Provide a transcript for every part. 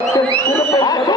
Ah!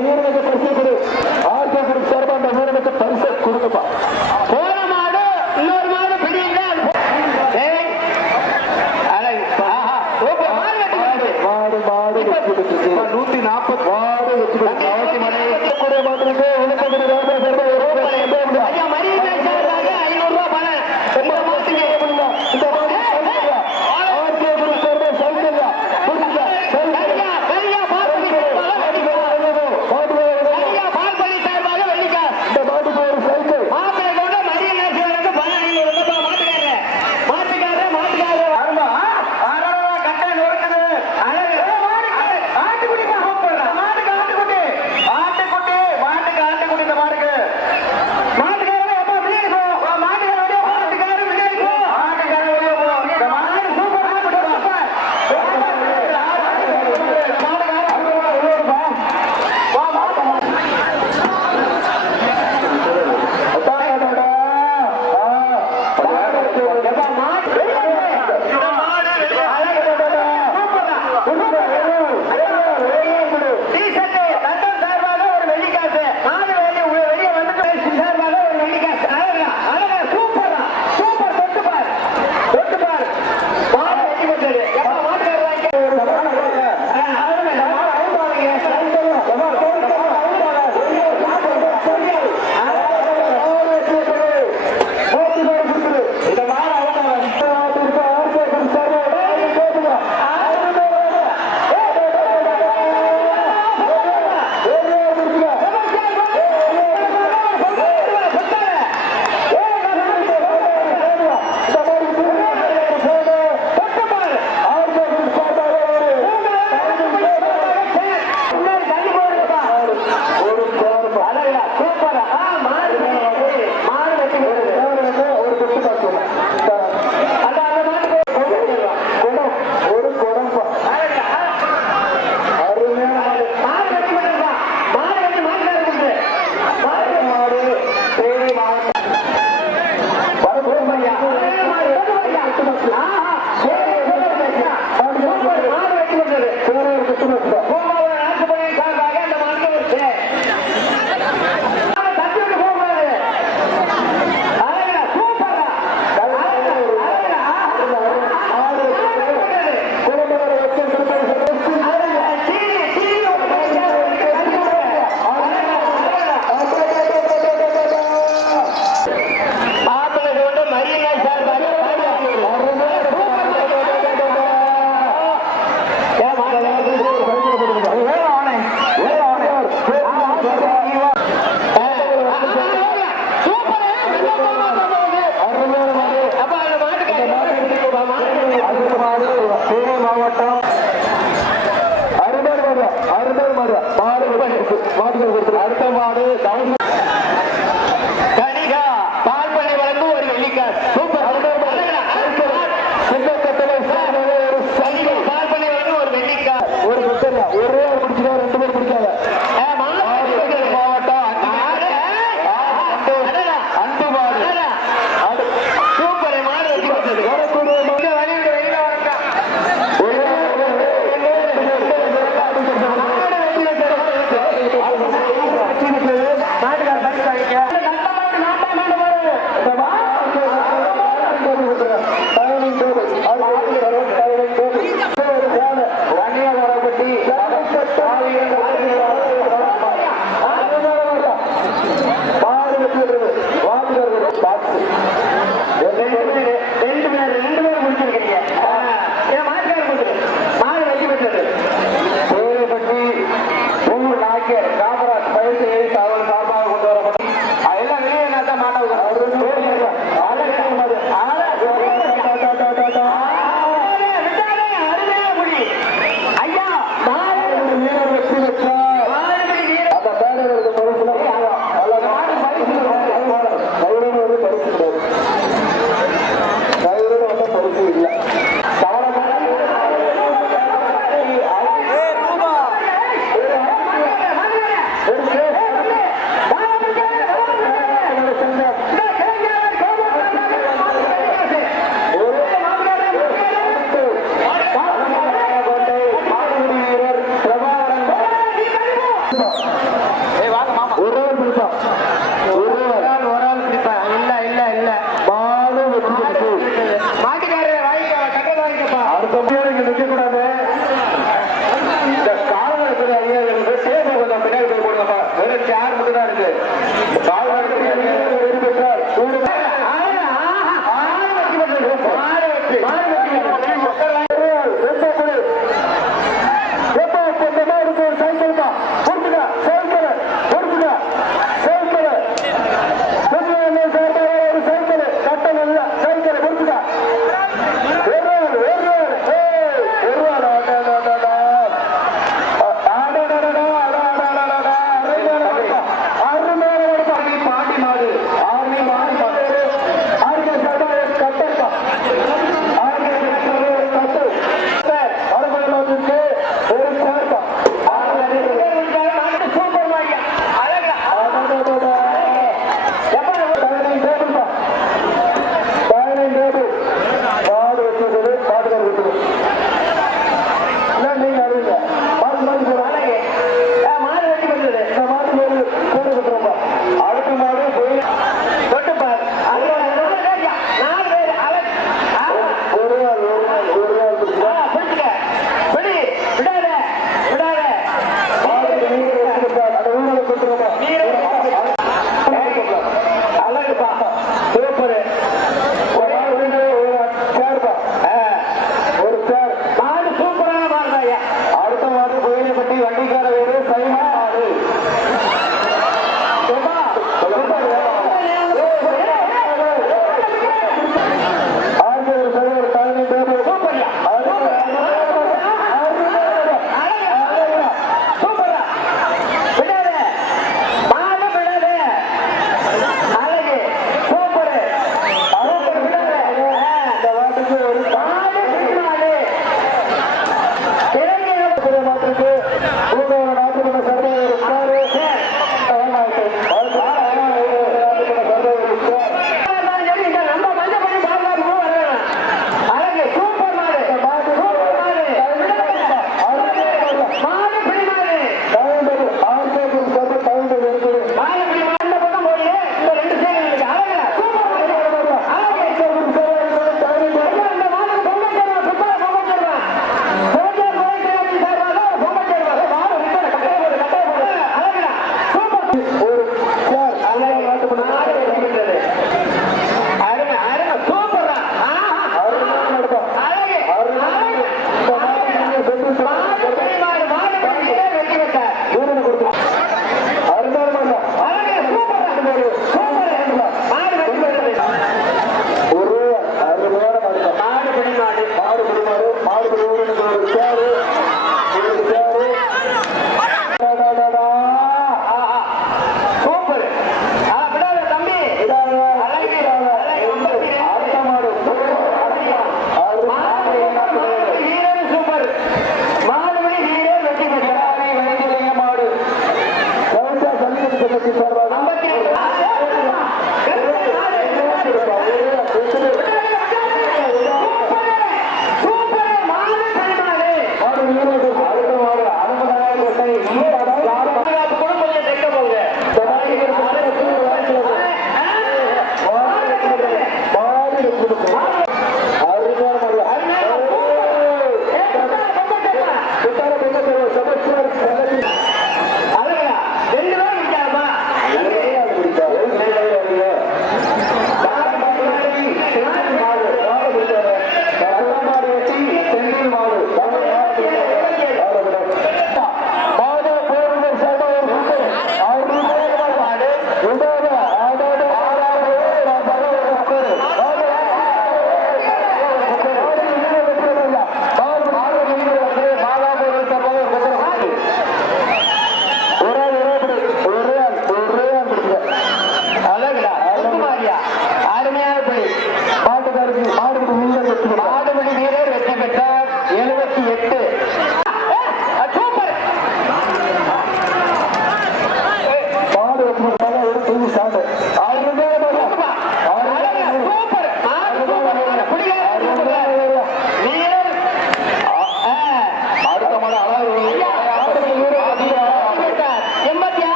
de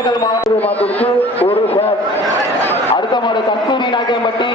Dindigul ஒரு sir அடுத்த மாடு கஸ்தூரி Nayakkampatti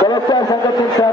Kalau saya sangat tidak